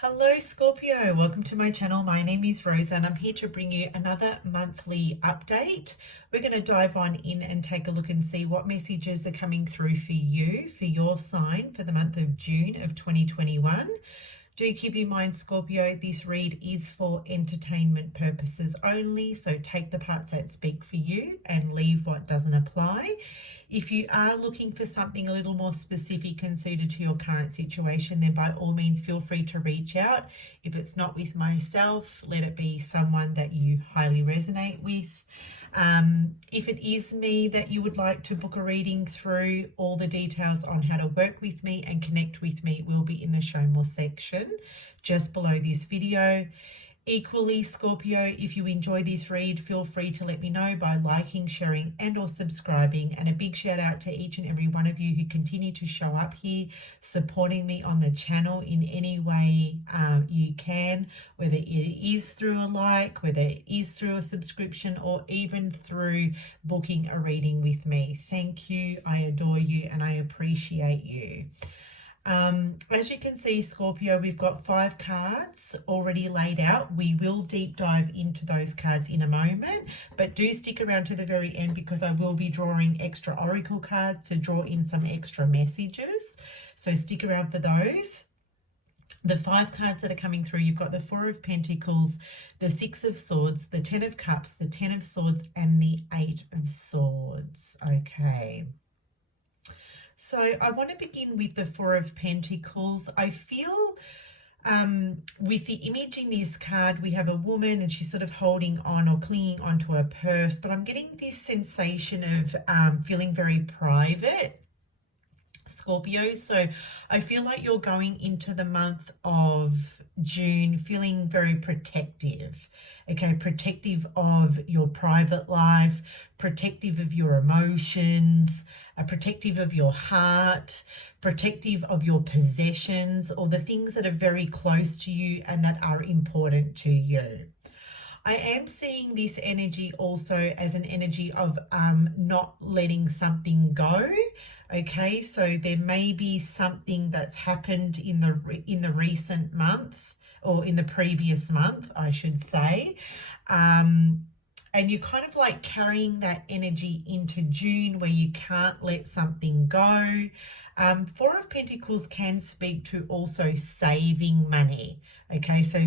Hello Scorpio, welcome to my channel. My name is Rose and I'm here to bring you another monthly update. We're going to dive on in and take a look and see what messages are coming through for you, for your sign for the month of June of 2021. Do keep in mind, Scorpio, this read is for entertainment purposes only, so take the parts that speak for you and leave what doesn't apply. If you are looking for something a little more specific and suited to your current situation, then by all means feel free to reach out. If it's not with myself, let it be someone that you highly resonate with. If it is me that you would like to book a reading through, all the details on how to work with me and connect with me will be in the show more section just below this video. Equally, Scorpio, if you enjoy this read, feel free to let me know by liking, sharing and or subscribing. And a big shout out to each and every one of you who continue to show up here, supporting me on the channel in any way you can, whether it is through a like, whether it is through a subscription, or even through booking a reading with me. Thank you, I adore you, and I appreciate you. As you can see, Scorpio, we've got 5 cards already laid out. We will deep dive into those cards in a moment, but do stick around to the very end because I will be drawing extra oracle cards to draw in some extra messages. So stick around for those. The 5 cards that are coming through, you've got the 4 of Pentacles, the 6 of Swords, the 10 of Cups, the 10 of Swords, and the 8 of Swords. Okay. So I want to begin with the 4 of Pentacles. I feel with the image in this card, we have a woman and she's sort of holding on or clinging onto a purse, but I'm getting this sensation of feeling very private, Scorpio. So I feel like you're going into the month of June feeling very protective, okay, protective of your private life, protective of your emotions, protective of your heart, protective of your possessions or the things that are very close to you and that are important to you. I am seeing this energy also as an energy of not letting something go. Okay, so there may be something that's happened in the recent month, or in the previous month, I should say. And you're kind of like carrying that energy into June where you can't let something go. 4 of Pentacles can speak to also saving money. Okay, so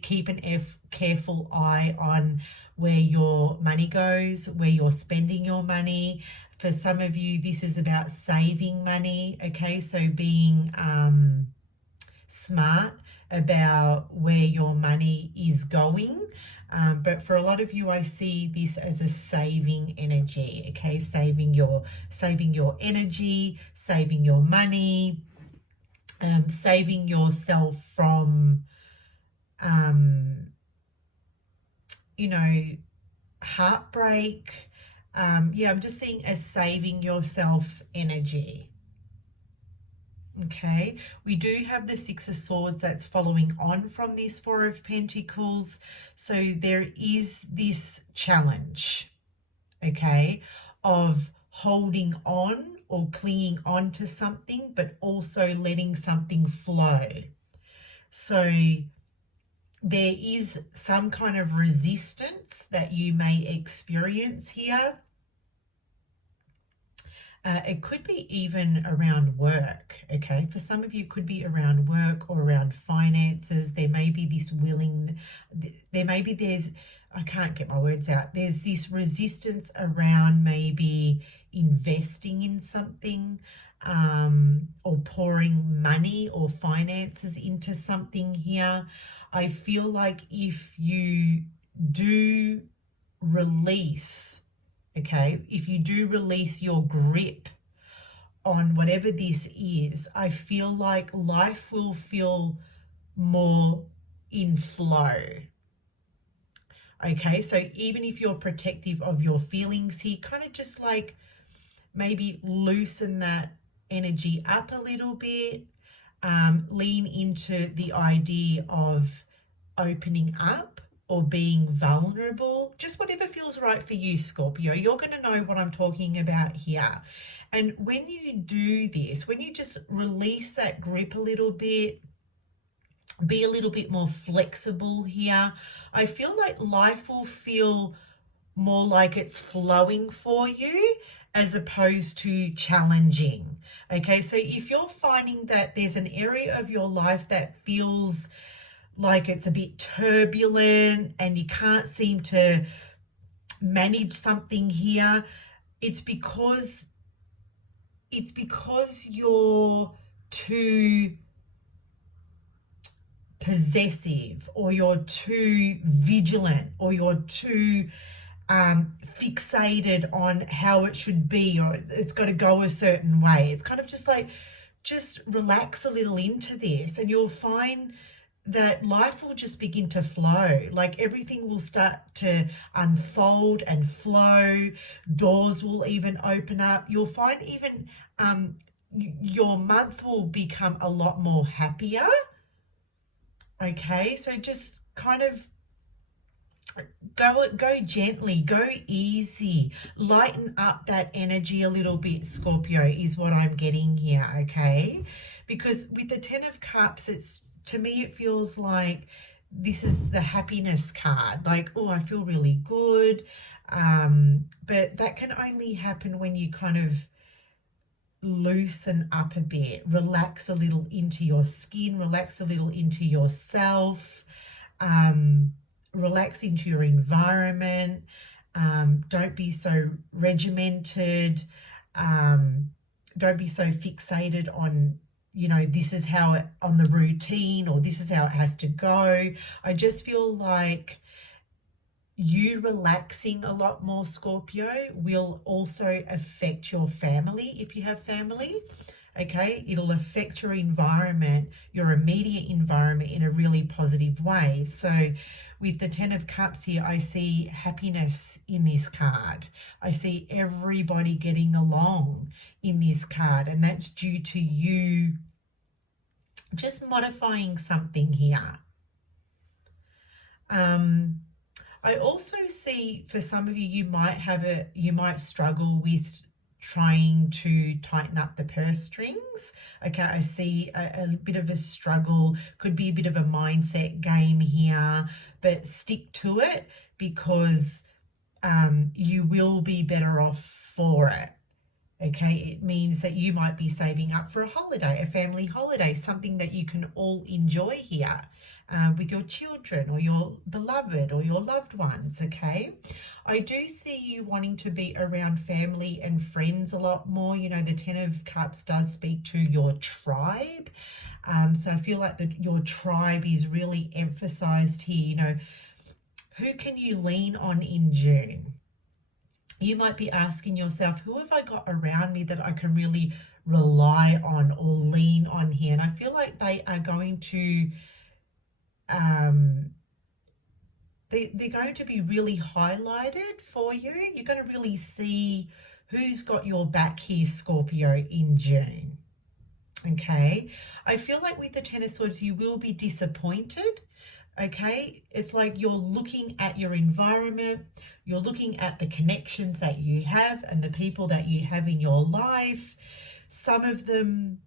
keep an careful eye on where your money goes, where you're spending your money. For some of you, this is about saving money. Okay, so being smart about where your money is going. But for a lot of you, I see this as a saving energy, okay? Saving your energy, saving your money, saving yourself from, heartbreak. Yeah, I'm just seeing as saving yourself energy. Okay, we do have the 6 of Swords that's following on from this 4 of Pentacles. So there is this challenge, okay, of holding on or clinging on to something, but also letting something flow. So there is some kind of resistance that you may experience here. It could be even around work, okay? For some of you, it could be around work or around finances. There may be this I can't get my words out. There's this resistance around maybe investing in something, or pouring money or finances into something here. I feel like if you do release, okay, if you do release your grip on whatever this is, I feel like life will feel more in flow. Okay, so even if you're protective of your feelings here, kind of just like maybe loosen that energy up a little bit, lean into the idea of opening up or being vulnerable, just whatever feels right for you, Scorpio. You're going to know what I'm talking about here. And when you do this, when you just release that grip a little bit, be a little bit more flexible here. I feel like life will feel more like it's flowing for you as opposed to challenging. Okay, so if you're finding that there's an area of your life that feels like it's a bit turbulent and you can't seem to manage something here, it's because you're too possessive, or you're too vigilant, or you're too fixated on how it should be, or it's got to go a certain way. It's kind of just like, just relax a little into this and you'll find that life will just begin to flow. Like everything will start to unfold and flow. Doors will even open up. You'll find even your month will become a lot more happier. Okay, so just kind of go gently, go easy, lighten up that energy a little bit, Scorpio, is what I'm getting here. Okay, because with the 10 of Cups, it's, to me it feels like this is the happiness card, like, oh, I feel really good, but that can only happen when you kind of loosen up a bit, relax a little into your skin, relax a little into yourself, relax into your environment. Don't be so regimented. Don't be so fixated on, you know, this is how it, on the routine, or this is how it has to go. I just feel like you relaxing a lot more, Scorpio, will also affect your family if you have family. Okay, it'll affect your environment, your immediate environment, in a really positive way. So with the 10 of Cups here, I see happiness in this card. I see everybody getting along in this card, and that's due to you just modifying something here. I also see for some of you, you might struggle with trying to tighten up the purse strings. Okay, I see a bit of a struggle, could be a bit of a mindset game here, but stick to it, because you will be better off for it. Okay, it means that you might be saving up for a holiday, a family holiday, something that you can all enjoy here with your children or your beloved or your loved ones. Okay, I do see you wanting to be around family and friends a lot more. You know, the 10 of Cups does speak to your tribe. So I feel like your tribe is really emphasized here. You know, who can you lean on in June? You might be asking yourself, who have I got around me that I can really rely on or lean on here? And I feel like they are going to, they're going to be really highlighted for you. You're going to really see who's got your back here, Scorpio, in June. Okay, I feel like with the 10 of Swords, you will be disappointed. Okay, it's like you're looking at your environment, you're looking at the connections that you have and the people that you have in your life. Some of them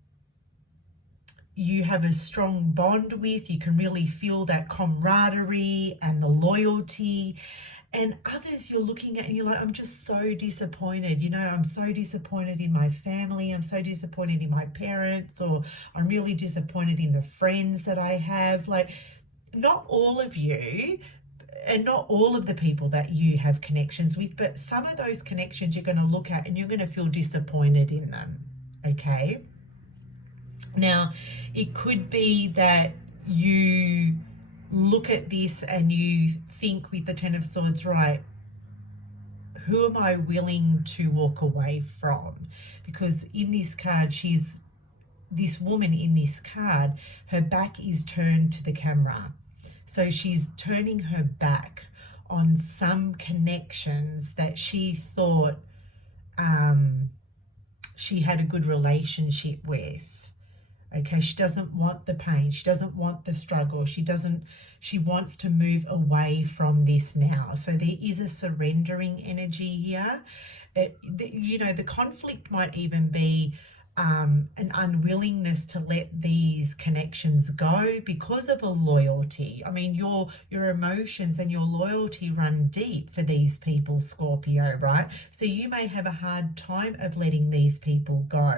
you have a strong bond with, you can really feel that camaraderie and the loyalty. And others you're looking at and you're like, I'm just so disappointed. You know, I'm so disappointed in my family. I'm so disappointed in my parents, or I'm really disappointed in the friends that I have. Like, not all of you and not all of the people that you have connections with, but some of those connections you're going to look at and you're going to feel disappointed in them. Okay. Now, it could be that you look at this and you think with the 10 of Swords, right, who am I willing to walk away from? Because in this card, this woman in this card, her back is turned to the camera. So she's turning her back on some connections that she thought she had a good relationship with. Okay, she doesn't want the pain. She doesn't want the struggle. She wants to move away from this now. So there is a surrendering energy here. You know, the conflict might even be an unwillingness to let these connections go because of a loyalty. I mean, your emotions and your loyalty run deep for these people, Scorpio, right? So you may have a hard time of letting these people go.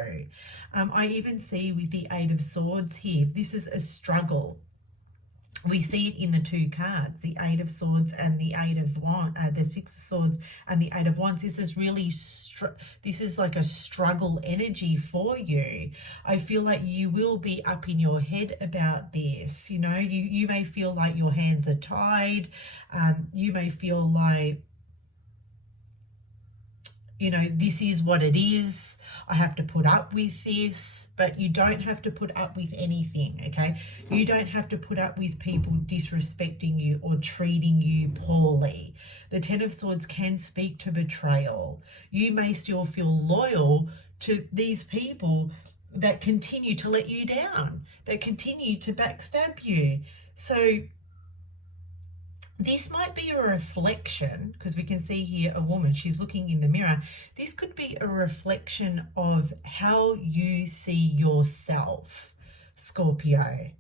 I even see with the Eight of Swords here, this is a struggle. We see it in the two cards, the Eight of Swords and the Eight of Wands, the Six of Swords and the Eight of Wands. This is really, this is like a struggle energy for you. I feel like you will be up in your head about this. You know, you may feel like your hands are tied. You may feel like, you know, this is what it is. I have to put up with this, but you don't have to put up with anything, okay? You don't have to put up with people disrespecting you or treating you poorly. The Ten of Swords can speak to betrayal. You may still feel loyal to these people that continue to let you down, that continue to backstab you. So this might be a reflection, because we can see here a woman, she's looking in the mirror. This could be a reflection of how you see yourself, Scorpio,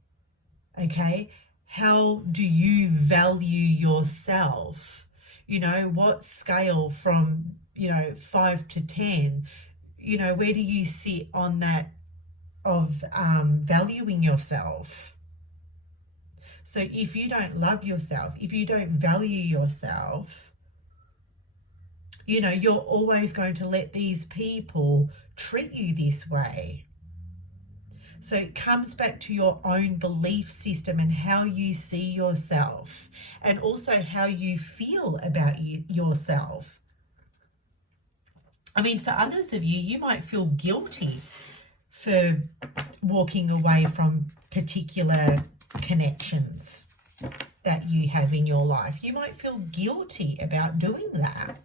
okay? How do you value yourself? You know, what scale from, you know, 5 to 10, you know, where do you sit on that of valuing yourself? So if you don't love yourself, if you don't value yourself, you know, you're always going to let these people treat you this way. So it comes back to your own belief system and how you see yourself, and also how you feel about yourself. I mean, for others of you, you might feel guilty for walking away from particular connections that you have in your life. You might feel guilty about doing that.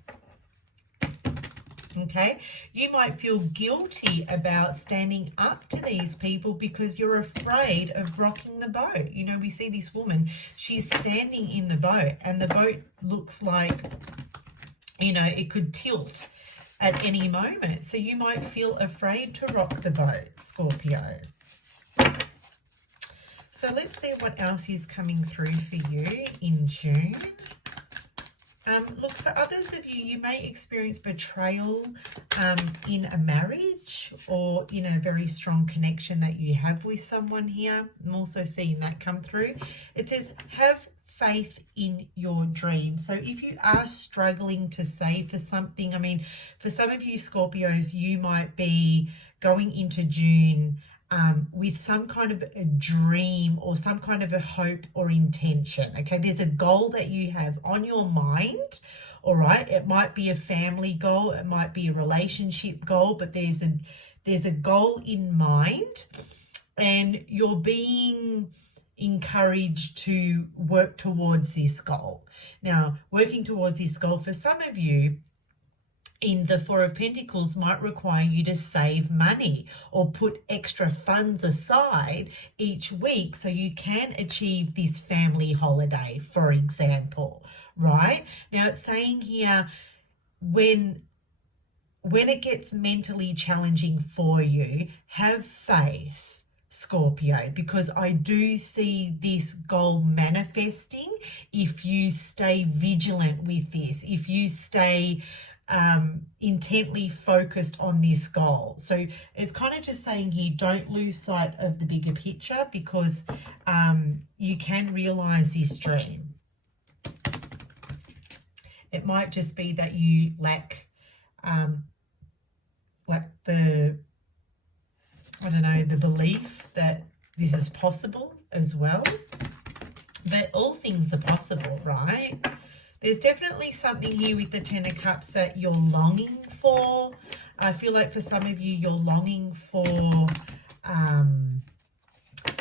Okay, you might feel guilty about standing up to these people because you're afraid of rocking the boat. You know, we see this woman, she's standing in the boat, and the boat looks like, you know, it could tilt at any moment. So you might feel afraid to rock the boat, Scorpio. So let's see what else is coming through for you in June. Look, for others of you, you may experience betrayal in a marriage or in a very strong connection that you have with someone here. I'm also seeing that come through. It says, have faith in your dream. So if you are struggling to say for something, I mean, for some of you Scorpios, you might be going into June with some kind of a dream or some kind of a hope or intention. Okay, there's a goal that you have on your mind. All right, it might be a family goal, it might be a relationship goal, but there's a goal in mind, and you're being encouraged to work towards this goal. Now, working towards this goal for some of you in the Four of Pentacles might require you to save money or put extra funds aside each week so you can achieve this family holiday, for example, right? Now it's saying here, when it gets mentally challenging for you, have faith, Scorpio, because I do see this goal manifesting if you stay vigilant with this, if you stay intently focused on this goal. So it's kind of just saying here, don't lose sight of the bigger picture, because you can realize this dream. It might just be that you lack the, I don't know, the belief that this is possible as well. But all things are possible, right? There's definitely something here with the Ten of Cups that you're longing for. I feel like for some of you, you're longing for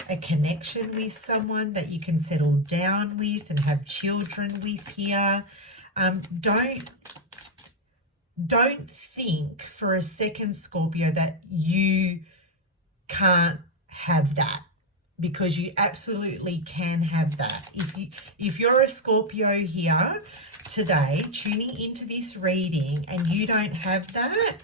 a connection with someone that you can settle down with and have children with here. Don't think for a second, Scorpio, that you can't have that, because you absolutely can have that. If you're a Scorpio here today tuning into this reading and you don't have that,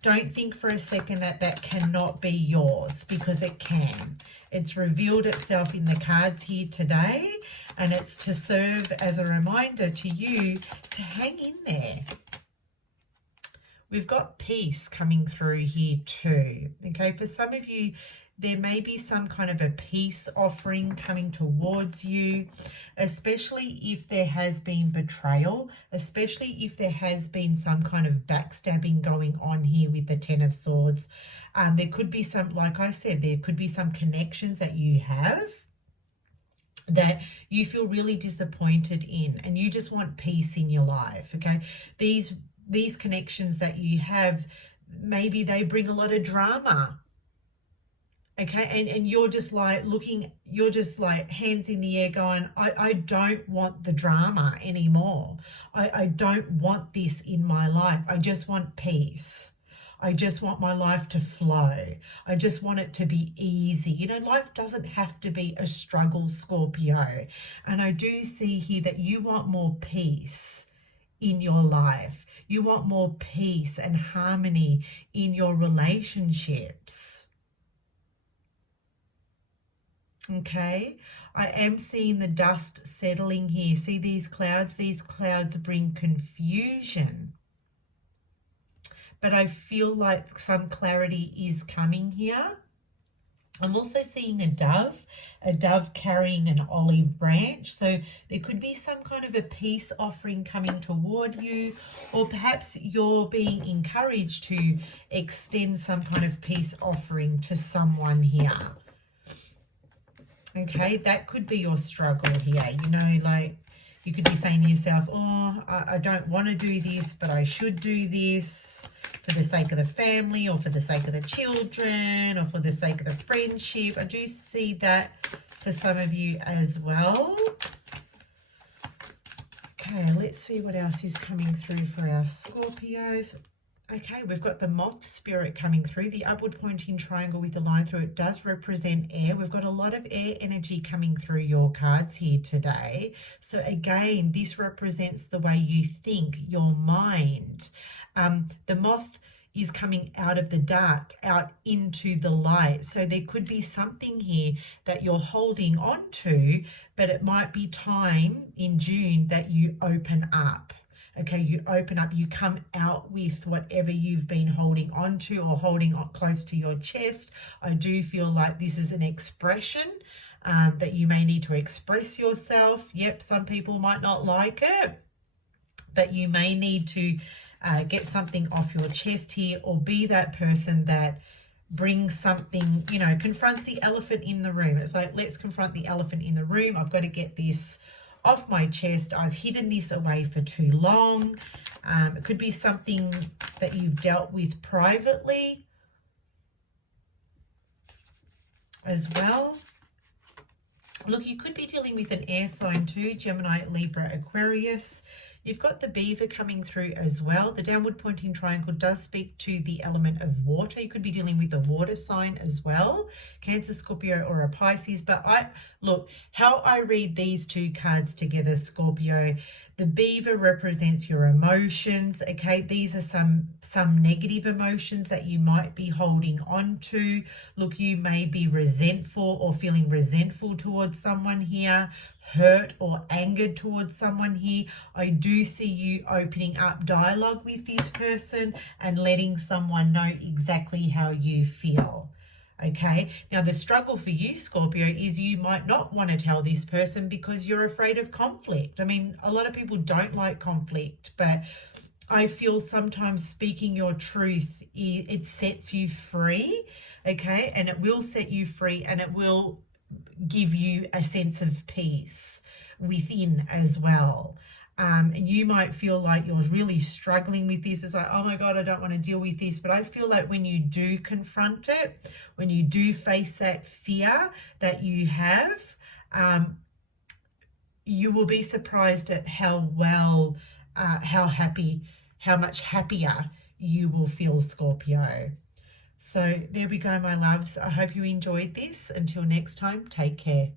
Don't think for a second that that cannot be yours, because it can. It's revealed itself in the cards here today, and it's to serve as a reminder to you to hang in there. We've got peace coming through here too. Okay, for some of you, there may be some kind of a peace offering coming towards you, especially if there has been betrayal, especially if there has been some kind of backstabbing going on here with the Ten of Swords. There could be some, like I said, there could be some connections that you have that you feel really disappointed in, and you just want peace in your life, okay? These connections that you have, maybe they bring a lot of drama. Okay, and you're just like looking, you're just like hands in the air going, I don't want the drama anymore. I don't want this in my life. I just want peace. I just want my life to flow. I just want it to be easy. You know, life doesn't have to be a struggle, Scorpio. And I do see here that you want more peace in your life. You want more peace and harmony in your relationships. Okay, I am seeing the dust settling here. See these clouds? These clouds bring confusion. But I feel like some clarity is coming here. I'm also seeing a dove carrying an olive branch. So there could be some kind of a peace offering coming toward you, or perhaps you're being encouraged to extend some kind of peace offering to someone here. Okay, that could be your struggle here. You know, like you could be saying to yourself, oh, I don't want to do this, but I should do this for the sake of the family, or for the sake of the children, or for the sake of the friendship. I do see that for some of you as well. Okay, let's see what else is coming through for our Scorpios. Okay, we've got the Moth Spirit coming through. The upward pointing triangle with the line through it does represent air. We've got a lot of air energy coming through your cards here today. So again, this represents the way you think, your mind. The moth is coming out of the dark, out into the light. So there could be something here that you're holding on to, but it might be time in June that you open up. Okay, you open up, you come out with whatever you've been holding on to or holding on close to your chest. I do feel like this is an expression that you may need to express yourself. Yep, some people might not like it, but you may need to get something off your chest here, or be that person that brings something, you know, confronts the elephant in the room. It's like, let's confront the elephant in the room. I've got to get this off my chest. I've hidden this away for too long. It could be something that you've dealt with privately as well. Look, you could be dealing with an air sign too, Gemini, Libra, Aquarius. You've got the beaver coming through as well. The downward pointing triangle does speak to the element of water. You could be dealing with a water sign as well, Cancer, Scorpio, or a Pisces. But look, how I read these two cards together, Scorpio, the beaver represents your emotions, okay? These are some negative emotions that you might be holding on to. Look, you may be resentful or feeling resentful towards someone here, hurt or angered towards someone here. I do see you opening up dialogue with this person and letting someone know exactly how you feel. Okay, now the struggle for you, Scorpio, is you might not want to tell this person because you're afraid of conflict. I mean, a lot of people don't like conflict, but I feel sometimes speaking your truth, it sets you free, okay? And it will set you free, and it will give you a sense of peace within as well. And you might feel like you're really struggling with this. It's like, oh my God, I don't want to deal with this. But I feel like when you do confront it, when you do face that fear that you have, you will be surprised at how well, how much happier you will feel, Scorpio. So there we go, my loves. I hope you enjoyed this. Until next time, take care.